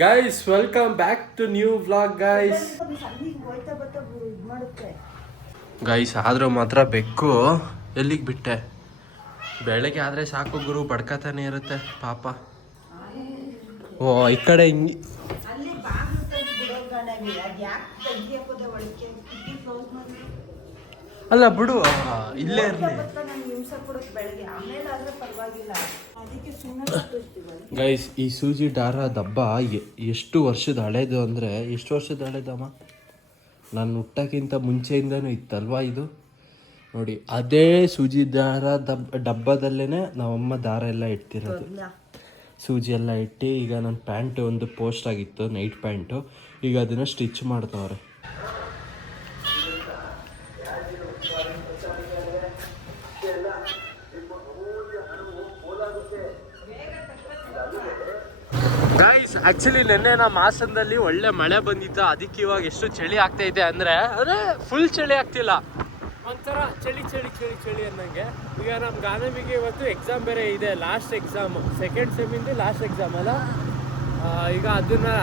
Guys welcome back to new vlog guys ಆದ್ರೂ ಮಾತ್ರ ಬೆಕ್ಕು ಎಲ್ಲಿಗೆ ಬಿಟ್ಟೆ ಬೆಳಗ್ಗೆ ಆದರೆ ಸಾಕು ಗುರು ಬಡ್ಕತಾನೆ ಇರುತ್ತೆ ಪಾಪ. ಓ ಈ ಕಡೆ ಹಿಂಗೆ ಅಲ್ಲ ಬಿಡು ಇಲ್ಲೇ ಇರಲಿ ಗೈಸ್. ಈ ಸೂಜಿ ದಾರ ದಬ್ಬ ಎಷ್ಟು ವರ್ಷದ ಹಳೇದು ಅಂದರೆ ಎಷ್ಟು ವರ್ಷದ ಹಳೇದಮ್ಮ, ನಾನು ಹುಟ್ಟಕ್ಕಿಂತ ಮುಂಚೆಯಿಂದನೂ ಇತ್ತಲ್ವಾ ಇದು. ನೋಡಿ ಅದೇ ಸೂಜಿ ದಾರ ಡಬ್ಬದಲ್ಲೇ ನಾವಮ್ಮ ದಾರ ಎಲ್ಲ ಇಡ್ತಿರೋದು, ಸೂಜಿ ಎಲ್ಲ ಇಟ್ಟು. ಈಗ ನನ್ನ ಪ್ಯಾಂಟು ಒಂದು ಪೋಸ್ಟ್ ಆಗಿತ್ತು, ನೈಟ್ ಪ್ಯಾಂಟು, ಈಗ ಅದನ್ನು ಸ್ಟಿಚ್ ಮಾಡ್ತವ್ರೆ. ಗೈಸ್ ಆ್ಯಕ್ಚುಲಿ ನಿನ್ನೆ ನಮ್ಮ ಹಾಸನದಲ್ಲಿ ಒಳ್ಳೆ ಮಳೆ ಬಂದಿತ್ತು, ಅದಕ್ಕೆ ಇವಾಗ ಎಷ್ಟು ಚಳಿ ಆಗ್ತೈತೆ ಅಂದರೆ ಫುಲ್ ಚಳಿ ಆಗ್ತಿಲ್ಲ, ಒಂಥರ ಚಳಿ ಚಳಿ ಚಳಿ ಚಳಿ ಅನ್ನಂಗೆ. ಈಗ ನಮ್ಮ ಗಾನವಿಗೆ ಇವತ್ತು ಎಕ್ಸಾಮ್ ಬೇರೆ ಇದೆ, ಲಾಸ್ಟ್ ಎಕ್ಸಾಮ್, ಸೆಕೆಂಡ್ ಸೆಮಿಂದು ಲಾಸ್ಟ್ ಎಕ್ಸಾಮ್ ಅಲ್ಲ. ಈಗ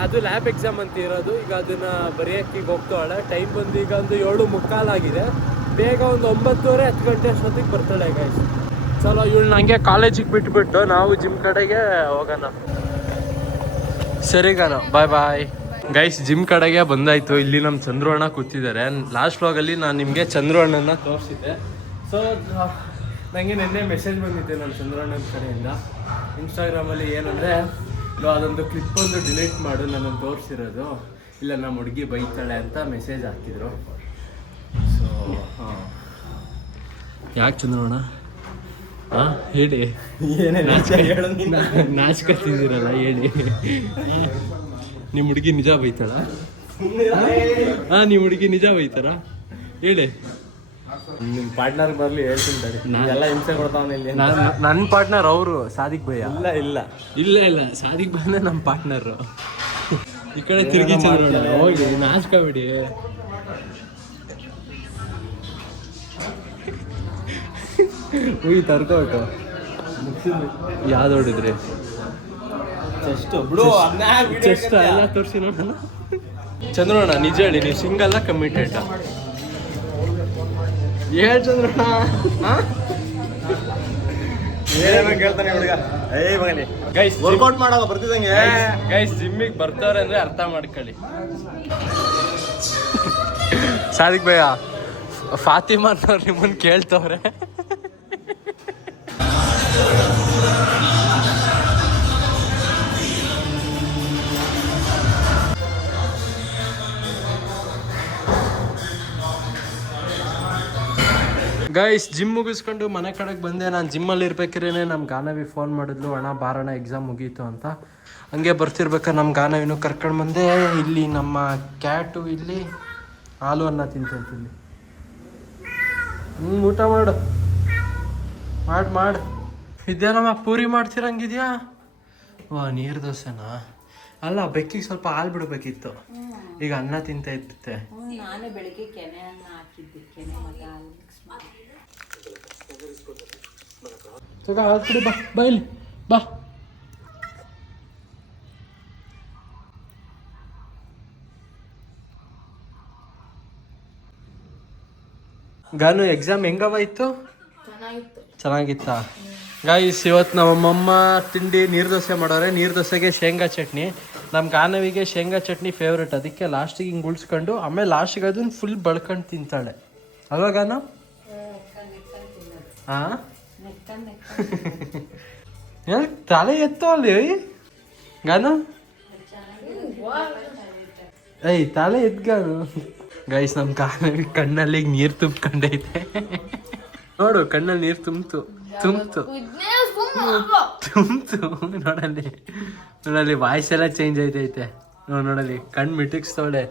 ಅದು ಲ್ಯಾಬ್ ಎಕ್ಸಾಮ್ ಅಂತ ಇರೋದು. ಈಗ ಅದನ್ನು ಬರೆಯೋಕ್ಕೆ ಈಗ ಹೋಗ್ತಾಳೆ. ಟೈಮ್ ಬಂದು ಈಗ ಒಂದು 7:45 ಆಗಿದೆ. ಬೇಗ ಒಂದು 9:30 10 ಗಂಟೆ ಅಷ್ಟೊತ್ತಿಗೆ ಬರ್ತಾಳೆ ಗೈಸ್. ಚಲೋ ಇವಳು ನನಗೆ ಕಾಲೇಜಿಗೆ ಬಿಟ್ಬಿಟ್ಟು ನಾವು ಜಿಮ್ ಕಡೆಗೆ ಹೋಗೋಣ. ಸರಿ ಗಾನ, ಬಾಯ್ ಬಾಯ್ ಗೈಸ್. ಜಿಮ್ ಕಡೆಗೆ ಬಂದಾಯಿತು. ಇಲ್ಲಿ ನಮ್ಮ ಚಂದ್ರು ಅಣ್ಣ ಕೂತಿದ್ದಾರೆ. ಲಾಸ್ಟ್ ವ್ಲಾಗಲ್ಲಿ ನಾನು ನಿಮಗೆ ಚಂದ್ರು ಅಣ್ಣನ ತೋರಿಸಿದ್ದೆ. ಸೊ ನನಗೆ ನಿನ್ನೆ ಮೆಸೇಜ್ ಬಂದಿದ್ದೆ ನಮ್ಮ ಚಂದ್ರು ಅಣ್ಣನ ಕಡೆಯಿಂದ ಇನ್ಸ್ಟಾಗ್ರಾಮಲ್ಲಿ. ಏನಂದರೆ ಅದೊಂದು ಕ್ಲಿಪ್ ಒಂದು ಡಿಲೀಟ್ ಮಾಡು, ನನ್ನನ್ನು ತೋರಿಸಿರೋದು, ಇಲ್ಲ ನಮ್ಮ ಹುಡುಗಿ ಬೈತಾಳೆ ಅಂತ ಮೆಸೇಜ್ ಹಾಕಿದ್ರು. ಸೊ ಯಾಕೆ ಚಂದ್ರು ಅಣ್ಣ ಹೇಳಿ, ನಾಚ್ಕತ್ತಿದ್ದೀರಲ್ಲ ಹೇಳಿ. ನಿಮ್ಮ ಹುಡುಗಿ ನಿಜ ಬೈತಾಳ? ನಿಮ್ಮ ಹುಡುಗಿ ನಿಜ ಬೈತಾರ ಹೇಳಿ. ನಿಮ್ಮ ಪಾರ್ಟ್ನರ್ ಬರಲಿ ಹೇಳ್ತೀನಿ, ಎಲ್ಲ ಹಿಂಸೆ ಕೊಡ್ತಾವನ ಇಲ್ಲಿ. ನನ್ನ ಪಾರ್ಟ್ನರ್ ಅವರು ಸಾದಿಕ್ ಭಯ. ಇಲ್ಲ ಇಲ್ಲ ಇಲ್ಲ ಇಲ್ಲ ಸಾದಿಕ್ ಭಯ ನಮ್ಮ ಪಾರ್ಟ್ನರು. ಈ ಕಡೆ ತಿರುಗಿ ಹೋಗಿ ನಾಚ್ಕೊಬಿಡಿ. ಹೋಗಿ ತರ್ಕೋಬೇಕು. ಯಾವ್ದು ಹೊಡಿದ್ರಿ? ಚೆಸ್ಟ್ ಎಲ್ಲ ತೋರಿಸಿ ನೋಡೋಣ. ಚಂದ್ರಣ್ಣ ನಿಜ ಹೇಳಿ, ನೀವು ಸಿಂಗಲ್ಲ ಕಮಿಟೆಡ್? ಹೇಳ್ ಚಂದ್ರಣ್ಣ. ಕೇಳ್ತಾನೆ ಹುಡುಗ. ಗೈಸ್ ವರ್ಕೌಟ್ ಮಾಡೋ ಬರ್ತಿದಂಗೆ. ಗೈಸ್ ಜಿಮ್ಮಿಗೆ ಬರ್ತಾವ್ರೆ ಅಂದ್ರೆ ಅರ್ಥ ಮಾಡ್ಕೊಳ್ಳಿ. ಸಾದಿಕ್ ಭಯ್ಯ, ಫಾತಿಮಾ ಅನ್ನೋರು ನಿಮ್ಮನ್ನು ಕೇಳ್ತವ್ರೆ. ಗೈಸ್ ಜಿಮ್ ಮುಗಿಸ್ಕೊಂಡು ಮನೆ ಕಡೆಗೆ ಬಂದೆ. ನಾನು ಜಿಮ್ಮಲ್ಲಿ ಇರ್ಬೇಕಾದ್ರೆ ನಮ್ಮ ಗಾನವಿ ಫೋನ್ ಮಾಡಿದ್ಲು, ಅಣ್ಣ ಬಾರಣ ಎಕ್ಸಾಮ್ ಮುಗೀತು ಅಂತ. ಹಂಗೆ ಬರ್ತಿರ್ಬೇಕಾದ್ರೆ ನಮ್ಮ ಗಾನವಿನೂ ಕರ್ಕೊಂಡು ಬಂದೆ. ಇಲ್ಲಿ ನಮ್ಮ ಕ್ಯಾಟು ಇಲ್ಲಿ ಹಾಲು ಅನ್ನ ತಿಂತೈತಿಲ್ಲಿ. ಊಟ ಮಾಡು ಮಾಡು. ಇದೇನಮ್ಮ ಪೂರಿ ಮಾಡ್ತಿರಂಗಿದ್ಯಾ? ವಾ ನೀರು ದೋಸೆನಾ? ಅಲ್ಲ ಬೆಕ್ಕಿಗೆ ಸ್ವಲ್ಪ ಹಾಲು ಬಿಡಬೇಕಿತ್ತು, ಈಗ ಅನ್ನ ತಿಂತ ಇರುತ್ತೆ. ನಾನು ಬೆಳಿಗ್ಗೆ ಕೆನೆ ಅನ್ನ ಹಾಕಿದ್ದೆ, ಕೆನೆ ಮತ್ತೆ ಹಾಲು ಮಿಕ್ಸ್ ಮಾಡಿ. ಹಾಲು ಕುಡಿ, ಬಾ ಇಲ್ಲಿ ಬಾ. ಗಾನು ಎಕ್ಸಾಮ್ ಹೆಂಗವಾಯ್ತು? ಚೆನ್ನಾಗಿತ್ತಾ? ಗಾಯ್ಸ್ ಇವತ್ತು ನಮ್ಮಮ್ಮ ತಿಂಡಿ ನೀರು ದೋಸೆ ಮಾಡೋರೆ. ನೀರು ದೋಸೆಗೆ ಶೇಂಗಾ ಚಟ್ನಿ. ನಮ್ಮ ಗಾನವಿಗೆ ಶೇಂಗಾ ಚಟ್ನಿ ಫೇವ್ರೇಟ್, ಅದಕ್ಕೆ ಲಾಸ್ಟಿಗೆ ಹಿಂಗೆ ಉಳಿಸ್ಕೊಂಡು ಆಮೇಲೆ ಲಾಸ್ಟಿಗೆ ಅದನ್ನು ಫುಲ್ ಬಳ್ಕೊಂಡು ತಿಂತಾಳೆ ಅಲ್ವಾ ಗಾನ? ಹಾಂ ತಲೆ ಎತ್ತೋ ಅಲ್ಲಿ ಗಾನು. ಏಯ್ ತಲೆ ಎತ್ಗಾನು. ಗೈಸ್ ನಮ್ಮ ಗಾನವಿ ಕಣ್ಣಲ್ಲಿ ನೀರು ತುಂಬ್ಕೊಂಡೈತೆ. ನೋಡು ಕಣ್ಣಲ್ಲಿ ನೀರು ತುಂಬ್ತು ನೋಡಲ್ಲಿ ವಾಯ್ಸ್ ಎಲ್ಲ ಚೇಂಜ್ ಆಯ್ತೈತೆ. ನೋಡಲ್ಲಿ ಕಣ್ಣು ಮಿಟಿಕ್ಸ್ತವಳೆ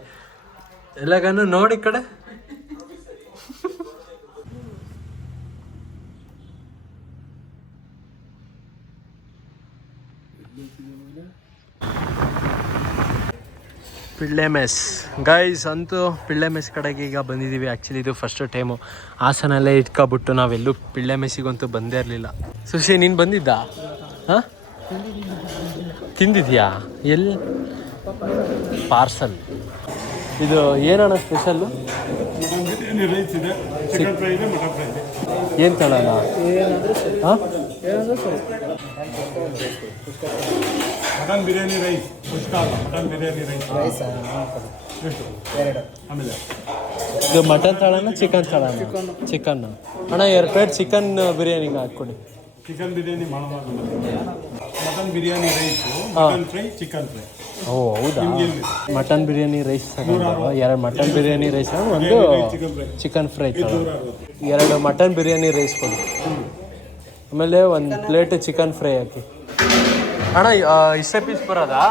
ಎಲ್ಲಗಾನು. ನೋಡಿ ಕಡೆ ಪಿಳ್ಳೆ ಮೆಸ್. ಗೈಸ್ ಅಂತೂ ಪಿಳ್ಳೆ ಮೆಸ್ ಕಡೆಗೆ ಈಗ ಬಂದಿದ್ದೀವಿ. ಆ್ಯಕ್ಚುಲಿ ಇದು ಫಸ್ಟ್ ಟೈಮು ಹಾಸನಲ್ಲೇ ಇಟ್ಕೊಬಿಟ್ಟು ನಾವೆಲ್ಲೂ ಪಿಳ್ಳೆ ಮೆಸ್ಸಿಗಂತೂ ಬಂದೇ ಇರಲಿಲ್ಲ. ಸುಶಿ ನೀನು ಬಂದಿದ್ದ? ಹಾಂ ತಿಂದಿದ್ಯಾ? ಎಲ್ಲಿ ಪಾರ್ಸಲ್. ಇದು ಏನಣ್ಣ ಸ್ಪೆಷಲ್ಲು? ಬಿರಿಯಾನಿ ರೈಸ್ ಇದೆ, ಚಿಕನ್ ಫ್ರೈ ಇದೆ, ಮಟನ್ ಫ್ರೈ ಇದೆ. ಏನು ತಗೊಳ್ಳೋಣ? ಹಾಂ ಮಟನ್ ಬಿರಿಯಾನಿ ರೈಸ್, ಕುಷ್ಕ ಅಲ್ಲ, ಮಟನ್ ಬಿರಿಯಾನಿ ರೈಸ್ ಎರಡು. ಆಮೇಲೆ ಇದು ಮಟನ್ ತಗೊಳ್ಳೋಣ ಚಿಕನ್ ತಗೊಳ್ಳೋಣ? ಚಿಕನ್ ಅಣ್ಣ 2 ಪ್ಲೇಟ್ ಚಿಕನ್ ಬಿರಿಯಾನಿಗೆ ಹಾಕ್ಕೊಡಿ. ಚಿಕನ್ ಬಿರಿಯಾನಿ ಮಾಡೋವಾಗ mutton biryani rice, mutton fry, chicken fry. ಓ ಹೌದಾ? ಮಟನ್ ಬಿರಿಯಾನಿ ರೈಸ್ ತಗೊಂಡು 2 mutton biryani rice, 1 chicken fry ತಗೊಂಡು 2 ಮಟನ್ ಬಿರಿಯಾನಿ ರೈಸ್ ಕೊಡಿ. ಆಮೇಲೆ 1 ಪ್ಲೇಟ್ ಚಿಕನ್ ಫ್ರೈ ಹಾಕಿ. ಅಣ್ಣ ಇಷ್ಟೇ ಪೀಸ್ ಬರೋದಾ?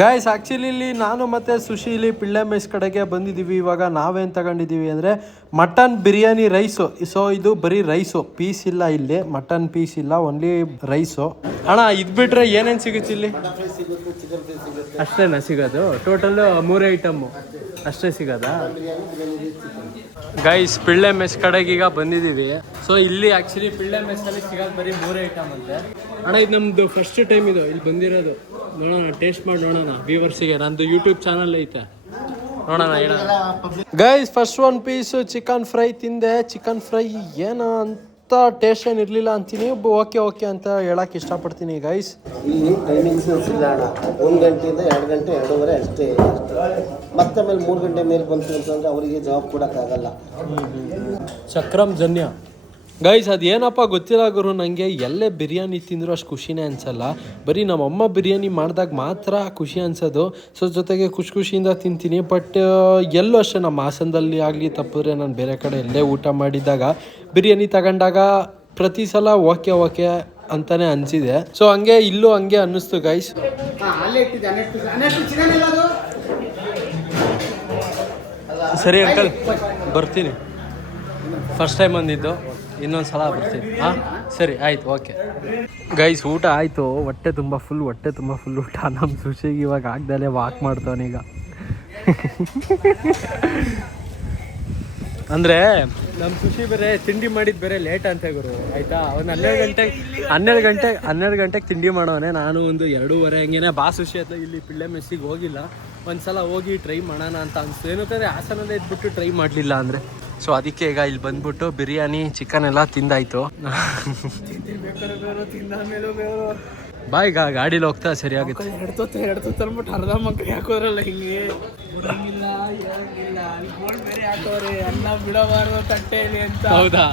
ಗಾಯ್ಸ್ ಆ್ಯಕ್ಚುಲಿ ಇಲ್ಲಿ ನಾನು ಮತ್ತು ಸುಶೀಲಿ ಪಿಳ್ಳೆ ಮೆಸ್ ಕಡೆಗೆ ಬಂದಿದ್ದೀವಿ. ಇವಾಗ ನಾವೇನು ತಗೊಂಡಿದ್ದೀವಿ ಅಂದರೆ ಮಟನ್ ಬಿರಿಯಾನಿ ರೈಸು. ಸೊ ಇದು ಬರೀ ರೈಸು, ಪೀಸ್ ಇಲ್ಲ ಇಲ್ಲಿ, ಮಟನ್ ಪೀಸ್ ಇಲ್ಲ, ಓನ್ಲಿ ರೈಸು. ಅಣ್ಣ ಇದು ಬಿಟ್ಟರೆ ಏನೇನು ಸಿಗುತ್ತೆ ಇಲ್ಲಿ? ಅಷ್ಟೇನಾ ಸಿಗೋದು? ಟೋಟಲ್ 3 ಐಟಮ್ಮು ಅಷ್ಟೇ ಸಿಗೋದಾ? ಗೈಸ್ ಪಿಳ್ಳೆ ಮೆಸ್ ಕಡೆಗೆ ಈಗ ಬಂದಿದ್ದೀವಿ. ಸೊ ಇಲ್ಲಿ ಆ್ಯಕ್ಚುಲಿ ಪಿಳ್ಳೆ ಮೆಸ್ಸಲ್ಲಿ ಸಿಗೋದು ಬರೀ 3 ಐಟಮ್ ಅಂತೆ. ಅಣ್ಣ ಇದು ನಮ್ಮದು ಫಸ್ಟ್ ಟೈಮ್ ಇದು ಇಲ್ಲಿ ಬಂದಿರೋದು. ನೋಡೋಣ, ಟೇಸ್ಟ್ ಮಾಡಿ ನೋಡೋಣ ವ್ಯೂವರ್ಸಿಗೆ. ನಂದು ಯೂಟ್ಯೂಬ್ ಚಾನಲ್ ಐತೆ, ನೋಡೋಣ ಹೇಳೋಣ. Guys first 1 piece chicken fry ತಿಂದೆ. ಚಿಕನ್ ಫ್ರೈ ಏನು ಅಂತ ಟೇಸ್ಟ್ ಏನು ಇರಲಿಲ್ಲ ಅಂತೀನಿ, ಓಕೆ ಅಂತ ಹೇಳಕ್ಕೆ ಇಷ್ಟಪಡ್ತೀನಿ ಗೈಸ್. ಇಲ್ಲಿ ಟೈಮಿಂಗ್ಸ್ ಇಲ್ಲ ಅಣ್ಣ, 1 ಗಂಟೆಯಿಂದ 2 ಗಂಟೆ 2:30 ಅಷ್ಟೇ. ಮತ್ತೆ ಆಮೇಲೆ 3 ಗಂಟೆ ಮೇಲೆ ಬಂತು ಅಂತಂದರೆ ಅವರಿಗೆ ಜಾಬ್ ಕೊಡೋಕ್ಕಾಗಲ್ಲ. ಚಕ್ರಮ್ ಜನ್ಯ ಗೈಸ್ ಅದು ಏನಪ್ಪ ಗೊತ್ತಿಲ್ಲ ಗುರು, ನನಗೆ ಎಲ್ಲೇ ಬಿರಿಯಾನಿ ತಿಂದರೂ ಅಷ್ಟು ಖುಷಿನೇ ಅನಿಸಲ್ಲ. ಬರೀ ನಮ್ಮಮ್ಮ ಬಿರಿಯಾನಿ ಮಾಡಿದಾಗ ಮಾತ್ರ ಖುಷಿ ಅನಿಸೋದು. ಸೊ ಜೊತೆಗೆ ಖುಷಿಯಿಂದ ತಿಂತೀನಿ. ಬಟ್ ಎಲ್ಲೂ ಅಷ್ಟೇ ನಮ್ಮ ಹಾಸನದಲ್ಲಿ ಆಗಲಿ ತಪ್ಪಿದ್ರೆ ನಾನು ಬೇರೆ ಕಡೆ ಎಲ್ಲೇ ಊಟ ಮಾಡಿದಾಗ ಬಿರಿಯಾನಿ ತಗೊಂಡಾಗ ಪ್ರತಿ ಸಲ ಓಕೆ ಅಂತಲೇ ಅನಿಸಿದೆ. ಸೊ ಹಂಗೆ ಇಲ್ಲೂ ಹಂಗೆ ಅನ್ನಿಸ್ತು ಗೈಸ್. ಸರಿ ಅಂಕಲ್ ಬರ್ತೀನಿ, ಫಸ್ಟ್ ಟೈಮ್ ಬಂದಿದ್ದು, ಇನ್ನೊಂದು ಸಲ ಬರ್ತೀನಿ. ಹಾಂ ಸರಿ ಆಯಿತು, ಓಕೆ ಗೈಸ್. ಊಟ ಆಯಿತು, ಹೊಟ್ಟೆ ತುಂಬ ಫುಲ್ ಊಟ. ನಮ್ಮ ಸುಶಿಗೆ ಇವಾಗ ಆಗ್ದಲೇ ವಾಕ್ ಮಾಡ್ತಾವನೀಗ. ಅಂದರೆ ನಮ್ಮ ಸುಶಿ ಬೇರೆ ತಿಂಡಿ ಮಾಡಿದ್ದು ಬೇರೆ ಲೇಟ್ ಅಂತ ಗುರು, ಆಯಿತಾ? ಒಂದು 12 ಗಂಟೆಗೆ ತಿಂಡಿ ಮಾಡೋನೆ. ನಾನು ಒಂದು 2:30 ಹಂಗೇನೆ ಬಾ ಸುಶಿ ಹತ್ರ ಇಲ್ಲಿ ಪಿಳ್ಳೆ ಮೆಸ್ಸಿಗೆ ಹೋಗಿಲ್ಲ, ಒಂದು ಸಲ ಹೋಗಿ ಟ್ರೈ ಮಾಡೋಣ ಅಂತ ಅನಿಸ್ತು. ಏನಂತಂದರೆ ಹಾಸನಲ್ಲೇ ಇದ್ಬಿಟ್ಟು ಟ್ರೈ ಮಾಡಲಿಲ್ಲ ಅಂದರೆ. ಸೊ ಅದಕ್ಕೆ ಈಗ ಇಲ್ಲಿ ಬಂದ್ಬಿಟ್ಟು ಬಿರಿಯಾನಿ ಚಿಕನ್ ಎಲ್ಲ ತಿಂದಾಯ್ತು. ಬಾಯ್ಗ ಗಾಡೀಲಿ ಹೋಗ್ತಾ ಸರಿಯಾಗುತ್ತೆ. ಎಡ್ತಂದ್ಬಿಟ್ಟು ಅರ್ಧ ಮಕ್ಕಳು ಹಾಕೋದ್ರಲ್ಲ ಹಿಂಗೆ ಅನ್ನ ಬಿಡಬಾರ್ದು ತಟ್ಟೆಯಲ್ಲಿ ಅಂತ. ಹೌದಾ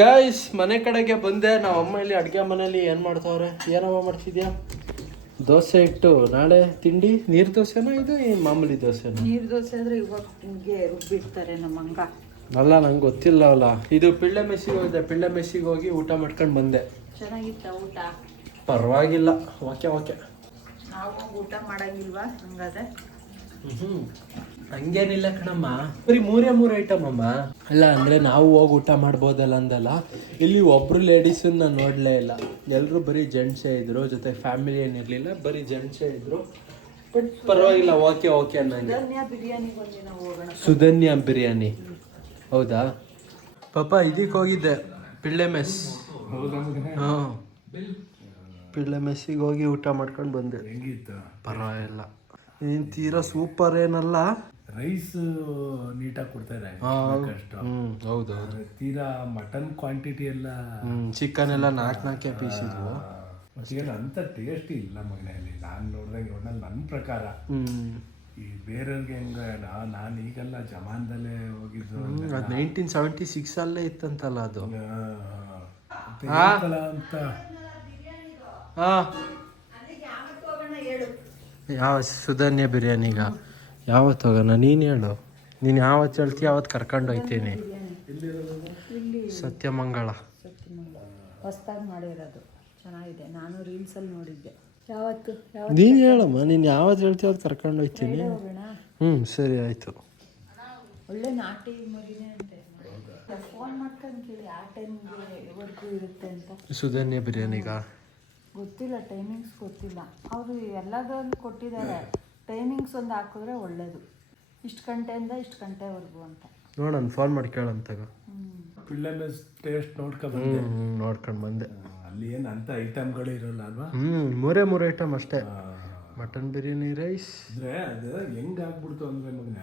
ಗೈಸ್, ಮನೆ ಕಡೆಗೆ ಬಂದೆ. ನಾವು ಅಮ್ಮ ಇಲ್ಲಿ ಅಡುಗೆ ಮನೇಲಿ ಏನು ಮಾಡ್ತಾವ್ರೆ? ಏನಮ್ಮ ಮಾಡ್ತಿದ್ಯಾ? ದೋಸೆ ಇಟ್ಟು ನಾಳೆ ತಿಂಡಿ. ನೀರು ದೋಸೆನಾ ಇದು ಮಾಮೂಲಿ ದೋಸೆನಾ? ನೀರು ದೋಸೆ ಆದರೆ ಇವಾಗ ಹಿಂಗೆ ರುಬ್ಬಿಡ್ತಾರೆ ನಮ್ಮ ಹಂಗ. ಅಲ್ಲ ನಂಗೆ ಗೊತ್ತಿಲ್ಲ ಅಲ್ಲ. ಇದು ಪಿಳ್ಳೆ ಮೆಸ್ಸಿಗೆ ಹೋದೆ, ಪಿಳ್ಳೆ ಮೆಸ್ಸಿಗೆ ಹೋಗಿ ಊಟ ಮಾಡ್ಕೊಂಡು ಬಂದೆ. ಚೆನ್ನಾಗಿತ್ತ ಊಟ? ಪರವಾಗಿಲ್ಲ, ಓಕೆ. ನಾವು ಊಟ ಮಾಡಂಗಿಲ್ವಾ ಹಂಗಾದ್ರೆ? ಹಂಗೇನಿಲ್ಲ ಕಣಮ್ಮ, ಬರೀ 3 ಐಟಮ್ ಅಮ್ಮ. ಅಲ್ಲ ಅಂದರೆ ನಾವು ಹೋಗಿ ಊಟ ಮಾಡ್ಬೋದಲ್ಲ ಅಂದಲ್ಲ. ಇಲ್ಲಿ ಒಬ್ರು ಲೇಡೀಸನ್ನ ನಾನು ನೋಡಲೇ ಇಲ್ಲ, ಎಲ್ಲರೂ ಬರೀ ಜೆಂಟ್ಸೇ ಇದ್ರು. ಜೊತೆ ಫ್ಯಾಮಿಲಿ ಏನಿರಲಿಲ್ಲ, ಬರೀ ಜೆಂಟ್ಸೇ ಇದ್ರು. ಬಟ್ ಪರವಾಗಿಲ್ಲ, ಓಕೆ ಅನ್ನಂಗೆ. ಬಿರಿಯಾನಿಗೆ ಒಂದಿನ ಹೋಗೋಣ. ಸುಧನ್ಯ ಬಿರಿಯಾನಿ, ಹೌದಾ? ಪಾಪ ಇದಕ್ಕೆ ಹೋಗಿದ್ದೆ, ಪಿಳ್ಳೆ ಮೆಸ್. ಹಾಂ, ಪಿಳ್ಳೆ ಮೆಸ್ಸಿಗೆ ಹೋಗಿ ಊಟ ಮಾಡ್ಕೊಂಡು ಬಂದೆ. ಹೆಂಗಿತ್ತು? ಪರವಾಗಿಲ್ಲ, ಏನು ತೀರಾ ಸೂಪರ್ ಏನಲ್ಲ. ರೈಸ್ ನೀಟಾಗಿ ಕೊಡ್ತಾರೆ, ಹೌದು. ತೀರಾ ಮಟನ್ ಕ್ವಾಂಟಿಟಿ ಎಲ್ಲ, ಚಿಕನ್ ಎಲ್ಲ 4 ಪೀಸ್ ಇದ್ವು. ಏನು ಅಂತ ಟೇಸ್ಟ್ ಇಲ್ಲ ಮನೆಯಲ್ಲಿ ನಾನು ನೋಡಿದಂಗೆ. ಒಟ್ಟಲ್ಲಿ ನನ್ನ ಪ್ರಕಾರ ಈ ಬೇರೆಯವ್ರಿಗೆ ಹೆಂಗೆ, ನಾನು ಈಗೆಲ್ಲ ಜಮಾನದಲ್ಲೇ ಹೋಗಿದ್ದು. ಅದು 1976 ಅಲ್ಲೇ ಇತ್ತಂತಲ್ಲ ಅದು. ಅಂತ ಯಾವ ಸುಧನ್ಯ ಬಿರಿಯಾನಿಗ ಯಾವತ್ತು ಹೋಗೋಣ? ನೀನು ಹೇಳು, ನೀನು ಯಾವತ್ತು ಹೇಳ್ತೀಯ ಅವತ್ತು ಕರ್ಕೊಂಡು ಹೋಗ್ತೀನಿ. ಸತ್ಯಮಂಗಳ ಹೊಸ್ದಾಗಿ ಮಾಡಿರೋದು ಚೆನ್ನಾಗಿದೆ, ನಾನು ರೀಲ್ಸಲ್ಲಿ ನೋಡಿದ್ದೆ. ಯಾವತ್ತು ನೀನು ಹೇಳಮ್ಮ, ನೀನು ಯಾವತ್ತು ಹೇಳ್ತೀಯ ಅವತ್ತು ಕರ್ಕೊಂಡು ಹೋಗ್ತೀನಿ. ಸರಿ ಆಯಿತು. ಒಳ್ಳೆ ನಾಟಿ ಮರಿನೇ ಅಂತೆ. ಫೋನ್ ಮಾಡ್ಕೊಂಡು ಕೇಳಿ ಯಾವ ಟೈಮ್ಗೆ ಇರುತ್ತೆ ಅಂತ. ಸುಧನ್ಯ ಬಿರಿಯಾನಿಗ ಗೊತ್ತಿಲ್ಲ, ಟೈಮಿಂಗ್ಸ್ ಗೊತ್ತಿಲ್ಲ. ಅವರು ಎಲ್ಲದರಲ್ಲೂ ಕೊಟ್ಟಿದ್ದಾರೆ, ಟೈಮಿಂಗ್ಸ್ ಒಂದು ಹಾಕಿದ್ರೆ ಒಳ್ಳೇದು. ಇಷ್ಟು ಗಂಟೆಯಿಂದ ಇಷ್ಟು ಗಂಟೆವರೆಗೂ ಅಂತ. ನೋಡೋಣ, ಫೋನ್ ಮಾಡಿ ಕೇಳಂತಾಗ. ಪಿಳ್ಳೆ ಮೆಸ್ ಟೇಸ್ಟ್ ನೋಡ್ಕೊಂಡು ಬಂದೆ. ಅಲ್ಲಿ ಏನು ಅಂತ ಐಟಮ್ಗಳು ಇರೋಲ್ಲ ಅಲ್ವಾ? 3 ಐಟಮ್ ಅಷ್ಟೇ. ಮಟನ್ ಬಿರಿಯಾನಿ ರೈಸ್ ಅಂದ್ರೆ ಅದು ಹೆಂಗ್ ಆಗ್ಬಿಡ್ತು ಅಂದ್ರೆ ಮಗನ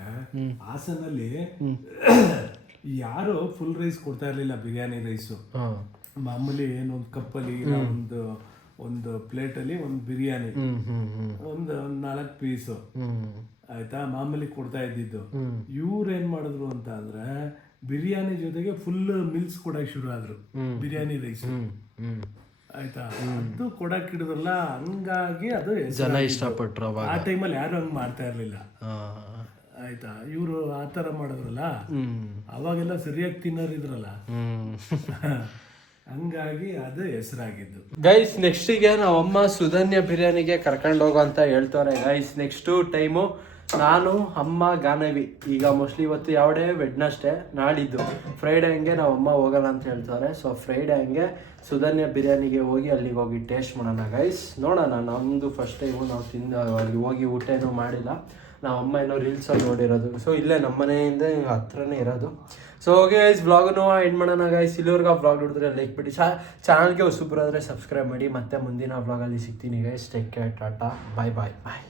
ಹಾಸನಲ್ಲಿ ಯಾರು ಫುಲ್ ರೈಸ್ ಕೊಡ್ತಾ ಇರ್ಲಿಲ್ಲ, ಬಿರಿಯಾನಿ ರೈಸು. ಮಾಮೂಲಿ ಏನೊಂದು ಕಪ್ಪಲ್ಲಿ ಒಂದು ಪ್ಲೇಟಲ್ಲಿ ಒಂದು ಬಿರಿಯಾನಿ ಒಂದು 4 ಪೀಸು ಆಯ್ತಾ ಮಾಮೂಲಿ ಕೊಡ್ತಾ ಇದ್ದಿದ್ದು. ಇವ್ರು ಏನ್ ಮಾಡಿದ್ರು ಅಂತ ಅಂದ್ರೆ ಬಿರಿಯಾನಿ ಜೊತೆಗೆ ಫುಲ್ ಮಿಲ್ಸ್ ಕೊಡಕ್ ಶುರು ಆದ್ರು, ಬಿರಿಯಾನಿ ರೈಸ್ ಆಯ್ತಾ. ಅದು ಕೊಡಕ್ ಹಿಡಿದ್ರಲ್ಲ, ಹಂಗಾಗಿ ಅದು ಜನ ಇಷ್ಟಪಟ್ರು. ಆ ಟೈಮಲ್ಲಿ ಯಾರು ಹಂಗ್ ಮಾಡ್ತಾ ಇರ್ಲಿಲ್ಲ ಆಯ್ತಾ. ಇವರು ಆ ಥರ ಮಾಡಿದ್ರಲ್ಲ, ಅವಾಗೆಲ್ಲ ಸರಿಯಾಗಿ ತಿನ್ನೋರು ಇದ್ರಲ್ಲ, ಹಂಗಾಗಿ ಅದು ಹೆಸರಾಗಿದ್ದು. ಗೈಸ್ ನೆಕ್ಸ್ಟಿಗೆ ನಾವಮ್ಮ ಸುಧನ್ಯ ಬಿರಿಯಾನಿಗೆ ಕರ್ಕೊಂಡು ಹೋಗೋ ಅಂತ ಹೇಳ್ತಾರೆ ಗೈಸ್. ನೆಕ್ಸ್ಟು ಟೈಮು ನಾನು ಅಮ್ಮ ಗಾನವಿ ಈಗ ಮೋಸ್ಟ್ಲಿ ಇವತ್ತು ಯಾವಡೇ ವೆಡ್ನಸ್ಡೇ, ನಾಳಿದ್ದು ಫ್ರೈಡೇ ಹಂಗೆ ನಾವಮ್ಮ ಹೋಗೋಣ ಅಂತ ಹೇಳ್ತಾರೆ. ಸೊ ಫ್ರೈಡೇ ಹಂಗೆ ಸುಧನ್ಯ ಬಿರಿಯಾನಿಗೆ ಹೋಗಿ ಅಲ್ಲಿಗೆ ಹೋಗಿ ಟೇಸ್ಟ್ ಮಾಡೋಣ ಗೈಸ್. ನೋಡೋಣ, ನಮ್ಮದು ಫಸ್ಟ್ ಟೈಮು ನಾವು ಅಲ್ಲಿ ಹೋಗಿ ಊಟ ಏನೂ ಮಾಡಿಲ್ಲ. ನಾವಮ್ಮ ಏನೋ ರೀಲ್ಸಲ್ಲಿ ನೋಡಿರೋದು. ಸೊ ಇಲ್ಲೇ ನಮ್ಮ ಮನೆಯಿಂದ ಹತ್ರನೇ ಇರೋದು. ಸೊ ಓಕೆ ಗೈಸ್, ಬ್ಲಾಗನ್ನು ಎಂಡ್ ಮಾಡೋಣ ಗೈಸ್. ಇಲ್ಲಿವರೆಗೂ ಆ ಬ್ಲಾಗ್ ನೋಡಿದ್ರೆ ಲೈಕ್ ಬಿಟ್ಟು ಚಾನಲ್ಗೆ ಹೊಸಬ್ರು ಆದರೆ ಸಬ್ಸ್ಕ್ರೈಬ್ ಮಾಡಿ. ಮತ್ತೆ ಮುಂದಿನ ಬ್ಲಾಗಲ್ಲಿ ಸಿಗ್ತೀನಿ ಗೈಸ್. ಟೇಕ್ ಕೇರ್, ಟಾಟಾ, ಬಾಯ್ ಬಾಯ್ ಬಾಯ್.